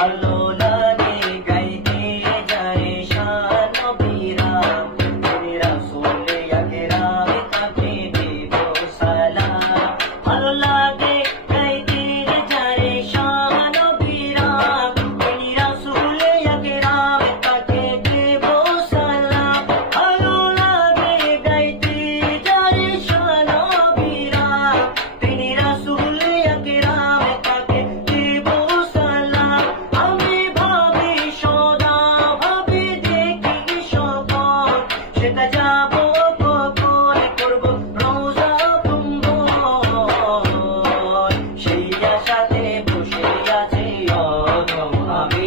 ভালো লাগে গাইতে যায় শান নবীরাম, তিনি রাসূলে আকরাম তাকে দেব সালাম। ভালো লাগে গাইতে যায় শান নবীরাম, তিনি রাসূলে আকরাম তাকে দেব সালাম। ভালো লাগে গাইতে যায় শান নবীরাম, তিনি রাসূলে আকরাম তাকে দেব সালাম। আমি ভাবি সদা ভাবি দেখি স্বপন, সেটা যাব কখন করব রোজা ভ্রমণ, সেই আশাতে বসে আছে অধম আমি।